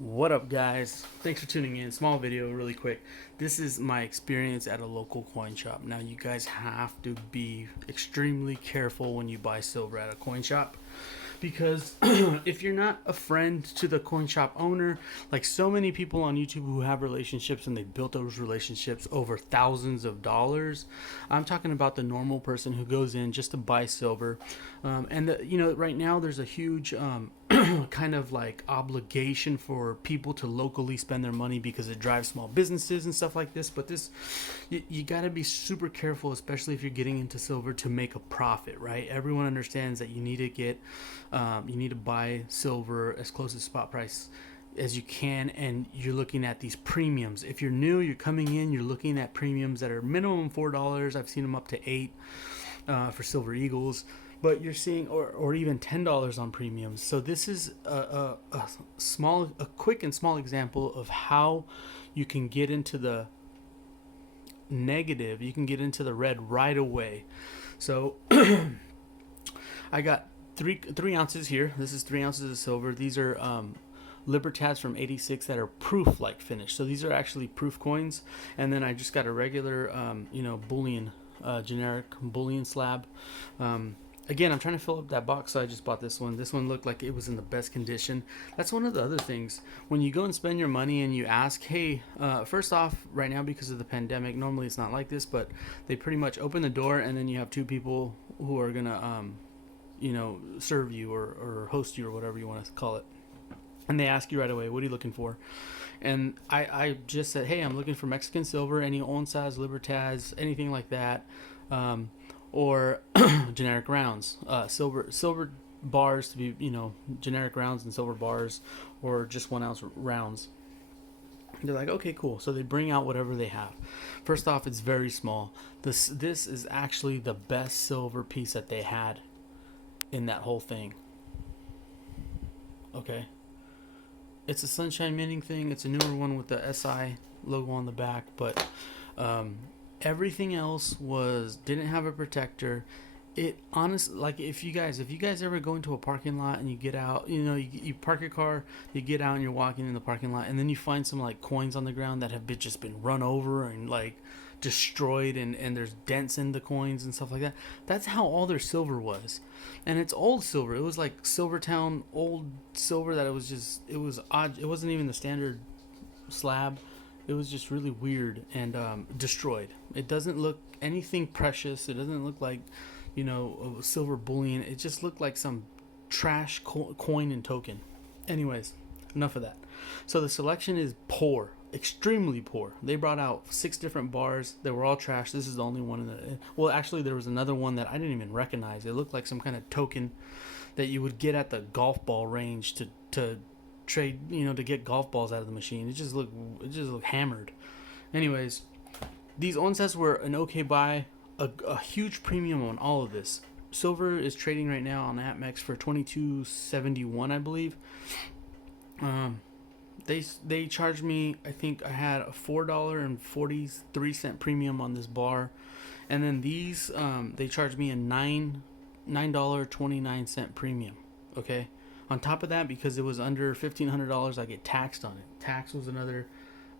What up, guys? Thanks for tuning in. Small video, really quick. This is my experience at a local coin shop. Now, you guys have to be extremely careful when you buy silver at a coin shop because if you're not a friend to the coin shop owner, like so many people on YouTube who have relationships and they built those relationships over thousands of dollars, I'm talking about the normal person who goes in just to buy silver. Right now there's a huge kind of like obligation for people to locally spend their money because it drives small businesses and stuff like this. But you got to be super careful, especially if you're getting into silver, to make a profit, right? Everyone understands that you need to buy silver as close to spot price as you can, and you're looking at these premiums. If you're new, you're coming in, you're looking at premiums that are minimum $4. I've seen them up to $8 for silver eagles, but you're seeing or even $10 on premiums. So this is a quick and small example of how you can get into the negative, you can get into the red right away. So I got three ounces here. This is 3 ounces of silver. These are Libertads from '86 that are proof like finish. So these are actually proof coins. And then I just got a regular, bullion, generic bullion slab. Again, I'm trying to fill up that box, so I just bought this one. This one looked like it was in the best condition. That's one of the other things. When you go and spend your money and you ask, hey, first off, right now because of the pandemic, normally it's not like this, but they pretty much open the door and then you have two people who are going to, serve you or host you or whatever you want to call it. And they ask you right away, what are you looking for? And I just said, hey, I'm looking for Mexican silver, any onzas, libertads, anything like that. Or generic rounds, silver bars to be, generic rounds and silver bars, or just 1 ounce rounds. They're like, okay, cool. So they bring out whatever they have. First off, it's very small. This is actually the best silver piece that they had in that whole thing. Okay, it's a sunshine minting thing. It's a newer one with the SI logo on the back, but everything else didn't have a protector. It honestly, like, if you guys ever go into a parking lot and you get out, you park your car, you get out and you're walking in the parking lot, and then you find some like coins on the ground that have just been run over and like destroyed, and there's dents in the coins and stuff like that. That's how all their silver was. And it's old silver. It was like Silvertown old silver that it was odd. It wasn't even the standard slab. It was just really weird and destroyed. It doesn't look anything precious. It doesn't look like, silver bullion. It just looked like some trash coin and token. Anyways, enough of that. So the selection is poor, extremely poor. They brought out 6 different bars. They were all trash. This is the only one in the. Well, actually, there was another one that I didn't even recognize. It looked like some kind of token that you would get at the golf ball range to trade, to get golf balls out of the machine. It just looked hammered. Anyways, these onzas were an okay buy, a huge premium on all of this. Silver is trading right now on APMEX for 22.71, I believe. They charged me, I think I had a $4.43 premium on this bar, and then these they charged me a $9.29 premium. Okay. On top of that, because it was under $1,500, I get taxed on it. Tax was another,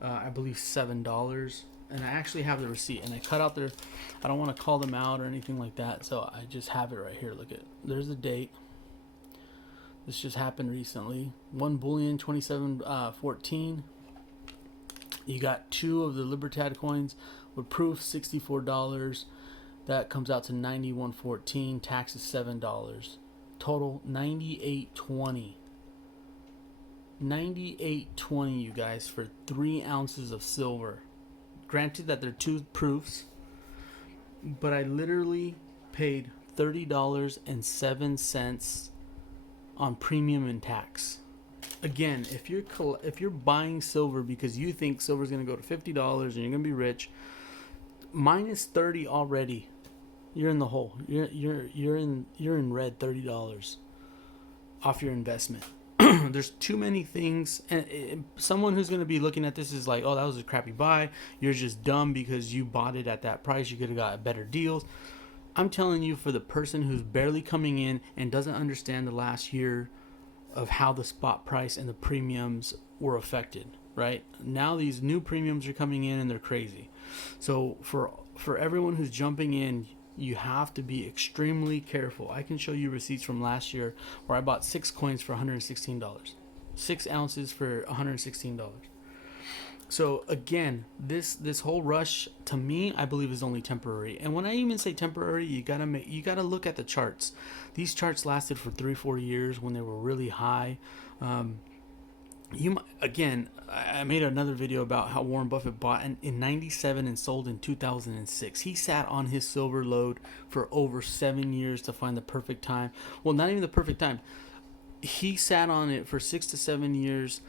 I believe, $7. And I actually have the receipt. And I cut out their, I don't want to call them out or anything like that. So I just have it right here. Look at, there's the date. This just happened recently. One bullion, 2714. You got 2 of the Libertad coins with proof, $64. That comes out to $91.14. Tax is $7. Total $98.20. $98.20, you guys, for 3 ounces of silver. Granted that they're 2 proofs, but I literally paid $30.07 on premium and tax. Again, if you're buying silver because you think silver's gonna go to $50 and you're gonna be rich, minus 30 already. You're in the hole. You're in red, $30 off your investment. There's too many things, and someone who's going to be looking at this is like, oh, that was a crappy buy. You're just dumb because you bought it at that price. You could have got better deals. I'm telling you, for the person who's barely coming in and doesn't understand the last year of how the spot price and the premiums were affected. Right now, these new premiums are coming in and they're crazy. So for everyone who's jumping in, you have to be extremely careful. I can show you receipts from last year where I bought 6 coins for $116, 6 ounces for $116. So again, this whole rush to me, I believe, is only temporary. And when I even say temporary, you gotta look at the charts. These charts lasted for 3-4 years when they were really high. I made another video about how Warren Buffett bought in 97 and sold in 2006. He sat on his silver load for over 7 years to find the perfect time. Well, not even the perfect time. He sat on it for 6 to 7 years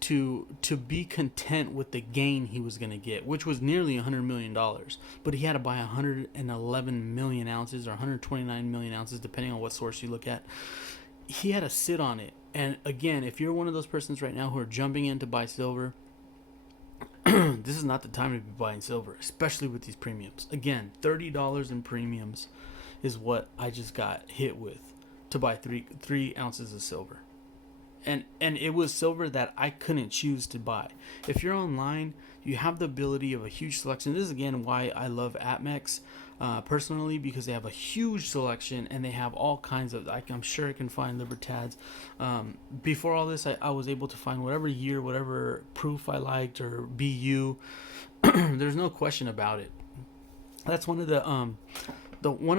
to be content with the gain he was going to get, which was nearly $100 million. But he had to buy 111 million ounces or 129 million ounces, depending on what source you look at. He had to sit on it. And again, if you're one of those persons right now who are jumping in to buy silver, this is not the time to be buying silver, especially with these premiums. Again, $30 in premiums is what I just got hit with to buy three ounces of silver. And it was silver that I couldn't choose to buy. If you're online, you have the ability of a huge selection. This is again why I love APMEX personally, because they have a huge selection and they have all kinds of, I'm sure I can find Libertads. Before all this, I was able to find whatever year, whatever proof I liked or BU. There's no question about it. That's one of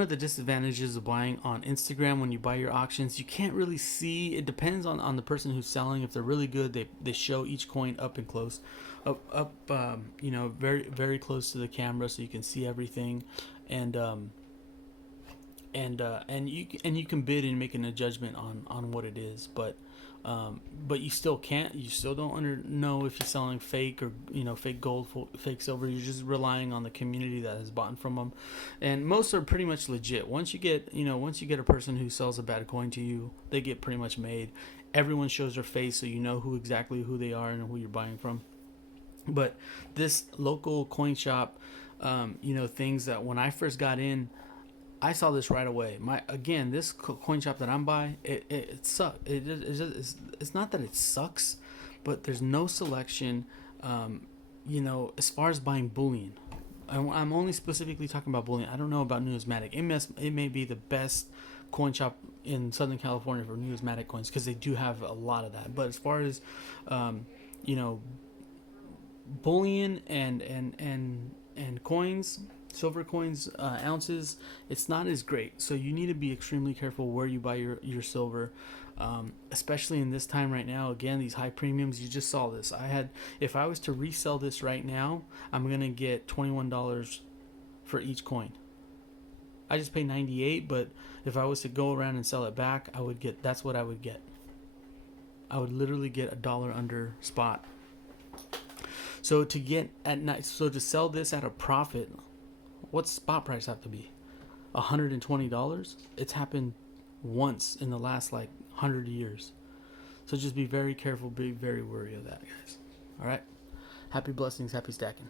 the disadvantages of buying on Instagram. When you buy your auctions, you can't really see. It depends on the person who's selling. If they're really good, they show each coin up and close, very very close to the camera, so you can see everything, and you can bid and make a judgment on what it is, but you still can't. You still don't know if you're selling fake or fake gold, fake silver. You're just relying on the community that has bought from them, and most are pretty much legit. Once you get a person who sells a bad coin to you, they get pretty much made. Everyone shows their face, so you know exactly who they are and who you're buying from. But this local coin shop, things that when I first got in, I saw this right away. This coin shop that I'm by, it sucks. It's not that it sucks, but there's no selection. As far as buying bullion, I'm only specifically talking about bullion. I don't know about numismatic. It may be the best coin shop in Southern California for numismatic coins, because they do have a lot of that. But as far as bullion and coins, silver coins, ounces, it's not as great. So you need to be extremely careful where you buy your silver, especially in this time right now. Again, these high premiums, you just saw this. If I was to resell this right now, I'm gonna get $21 for each coin. I just paid $98, but if I was to go around and sell it back, that's what I would get. I would literally get $1 under spot. So to sell this at a profit, what's spot price have to be? $120? It's happened once in the last 100 years. So just be very careful, be very wary of that, guys. All right. Happy blessings, happy stacking.